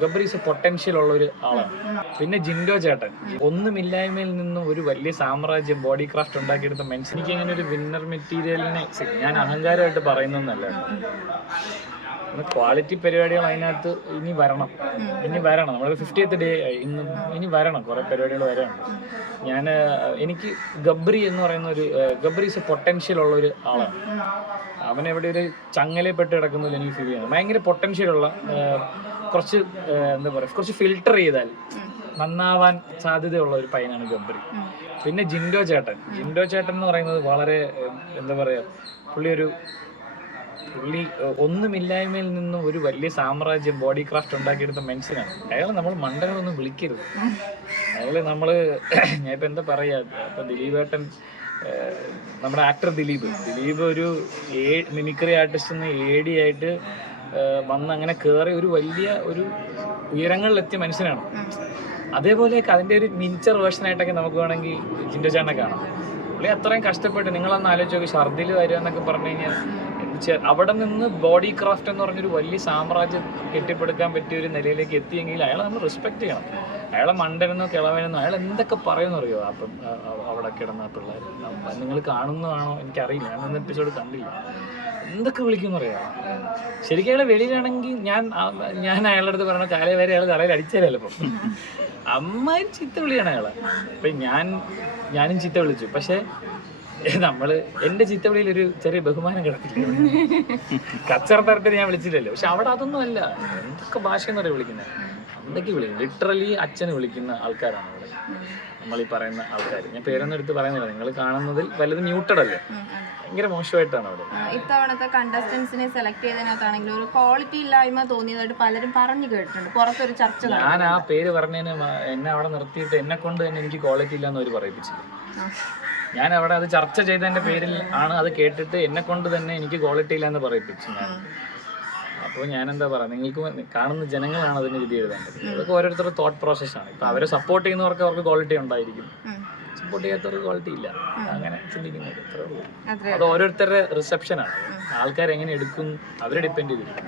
ഗബ്രീസ് potential ഉള്ള ഒരു ആളാണ്. പിന്നെ ജിൻഡോ ചേട്ടൻ. ഒന്നുമില്ലായ്മയിൽ നിന്നും ഒരു വലിയ സാമ്രാജ്യം ബോഡി ക്രാഫ്റ്റ് ഉണ്ടാക്കിയെടുത്ത മെൻസ് എനിക്ക് ഒരു വിന്നർ മെറ്റീരിയലിനെ ഞാൻ അഹങ്കാരമായിട്ട് പറയുന്നതല്ല ക്വാളിറ്റി പരിപാടികൾ അതിനകത്ത് ഇനി വരണം. ഇനി വരണം. നമ്മൾ ഫിഫ്റ്റിയത്ത് ഡേ ഇന്ന് ഇനി വരണം. കുറെ പരിപാടികൾ വരാനുണ്ട്. ഞാൻ എനിക്ക് ഗബ്രി എന്ന് പറയുന്ന ഒരു ഗബ്രീസ് പൊട്ടൻഷ്യൽ ഉള്ള ഒരു ആളാണ്. അവനെവിടെ ഒരു ചങ്ങലെ പെട്ട് കിടക്കുന്നതിൽ എനിക്ക് ഫീൽ ചെയ്യുന്നത് ഭയങ്കര പൊട്ടൻഷ്യൽ ഉള്ള ആ, കുറച്ച് എന്താ പറയുക കുറച്ച് ഫിൽട്ടർ ചെയ്താൽ നന്നാവാൻ സാധ്യതയുള്ള ഒരു പയ്യനാണ് ഗബ്രി പിന്നെ ജിൻഡോ ചേട്ടൻ. ജിൻഡോ ചേട്ടൻ എന്ന് പറയുന്നത് വളരെ എന്താ പറയുക പുള്ളി ഒരു പുള്ളി ഒന്നുമില്ലായ്മയിൽ നിന്നും ഒരു വലിയ സാമ്രാജ്യം ബോഡി ക്രാഫ്റ്റ് ഉണ്ടാക്കിയെടുത്ത മനുഷ്യനാണ്. അയാളെ നമ്മൾ മണ്ടകളൊന്നും വിളിക്കരുത്. അയാളെ നമ്മൾ ഞാൻ ഇപ്പൊ എന്താ പറയുക ഇപ്പം ദിലീപേട്ടൻ നമ്മുടെ ആക്ടർ ദിലീപ്. ദിലീപ് ഒരു മിമിക്രി ആർട്ടിസ്റ്റ് ഏടിയായിട്ട് വന്ന് അങ്ങനെ കയറി ഒരു വലിയ ഒരു ഉയരങ്ങളിലെത്തിയ മനുഷ്യനാണ്. അതേപോലെയൊക്കെ അതിന്റെ ഒരു മിനിച്ചർ വേർഷൻ ആയിട്ടൊക്കെ നമുക്ക് വേണമെങ്കിൽ ജിൻഡോ കാണാം. പുള്ളി അത്രയും കഷ്ടപ്പെട്ട് നിങ്ങളൊന്ന് ആലോചിച്ച് നോക്കി ഛർദിൽ വരിക എന്നൊക്കെ പറഞ്ഞു കഴിഞ്ഞാൽ അവിടെ നിന്ന് ബോഡി ക്രാഫ്റ്റ് എന്ന് പറഞ്ഞൊരു വലിയ സാമ്രാജ്യം കെട്ടിപ്പടുക്കാൻ പറ്റിയ ഒരു നിലയിലേക്ക് എത്തിയെങ്കിൽ അയാളെ നമ്മൾ റെസ്പെക്ട് ചെയ്യണം. അയാളെ മണ്ടനെന്നോ കിളവനെന്നോ അയാൾ എന്തൊക്കെ പറയുമെന്ന് അറിയോ അപ്പം അവിടെ കിടന്ന പിള്ളേർ നിങ്ങൾ കാണുന്നതാണോ? എനിക്കറിയില്ല. ഞാൻ എപ്പിസോഡ് കണ്ടില്ല. എന്തൊക്കെ വിളിക്കുന്നു അറിയാം ശരിക്കും അയാളെ വെളിയിലാണെങ്കിൽ ഞാൻ ഞാൻ അയാളുടെ അടുത്ത് പറഞ്ഞ കാലേ വരെ അയാൾ തലയിൽ അടിച്ചാലേ ചിലപ്പം. അമ്മായി ചീത്ത വിളിയാണ് അയാളെ. അപ്പൊ ഞാൻ ഞാനും ചീത്ത വിളിച്ചു. പക്ഷേ നമ്മൾ എന്റെ ചിത്തവിളിയിൽ ഒരു ചെറിയ ബഹുമാനം കിടക്കില്ല. കച്ചറ തരത്തിൽ ഞാൻ വിളിച്ചില്ലല്ലോ. പക്ഷെ അവിടെ അതൊന്നും അല്ല. എന്തൊക്കെ ഭാഷ എന്ന് പറയാ വിളിക്കുന്നത്? എന്തൊക്കെ വിളിക്കും ലിറ്ററലി അച്ഛനെ വിളിക്കുന്ന ആൾക്കാരാണ് അവിടെ നമ്മൾ ഈ പറയുന്ന ആൾക്കാർ ഞാൻ പേരൊന്നും എടുത്ത് പറയുന്നില്ല. നിങ്ങൾ കാണുന്നതിൽ വലുത് മ്യൂട്ടഡ് അല്ലേ? ഭയങ്കര മോശമായിട്ടാണ് അവിടെ. ഇത്തവണത്തെ കണ്ടസ്റ്റൻസിനെ സെലക്ട് ചെയ്തതിനകത്താണെങ്കിൽ ഒരു ക്വാളിറ്റി ഇല്ലായ്മ തോന്നിയതായിട്ട് പലരും പറഞ്ഞു കേട്ടിട്ടുണ്ട്. പുറത്തൊരു ചർച്ച. ഞാൻ ആ പേര് പറഞ്ഞതിന് എന്നെ അവിടെ നിർത്തിയിട്ട് എന്നെ കൊണ്ട് തന്നെ എനിക്ക് ക്വാളിറ്റി ഇല്ലാന്ന് അവർ പറയിപ്പിച്ചില്ല. ഞാൻ അവിടെ അത് ചർച്ച ചെയ്തതിന്റെ പേരിൽ ആണ് അത് കേട്ടിട്ട് എന്നെ കൊണ്ട് തന്നെ എനിക്ക് ക്വാളിറ്റി ഇല്ലാന്ന് പറയിപ്പിച്ചു ഞാൻ. അപ്പോൾ ഞാൻ എന്താ പറയാ നിങ്ങൾക്ക് കാണുന്ന ജനങ്ങളാണ് അതിന് വിധി എഴുതേണ്ടത് അതൊക്കെ ഓരോരുത്തരുടെ തോട്ട് പ്രോസസ് ആണ്. ഇപ്പൊ അവരെ സപ്പോർട്ട് ചെയ്യുന്നവർക്ക് അവർക്ക് ക്വാളിറ്റി ഉണ്ടായിരിക്കും. സപ്പോർട്ട് ചെയ്യാത്തവർക്ക് ക്വാളിറ്റി ഇല്ല. അങ്ങനെ ചിന്തിക്കുന്നത്. അത്രേ ഉള്ളൂ. അത് ഓരോരുത്തരുടെ റിസപ്ഷനാണ് ആൾക്കാർ എങ്ങനെ എടുക്കും അവരെ ഡിപ്പെൻഡ് ചെയ്തിരിക്കും.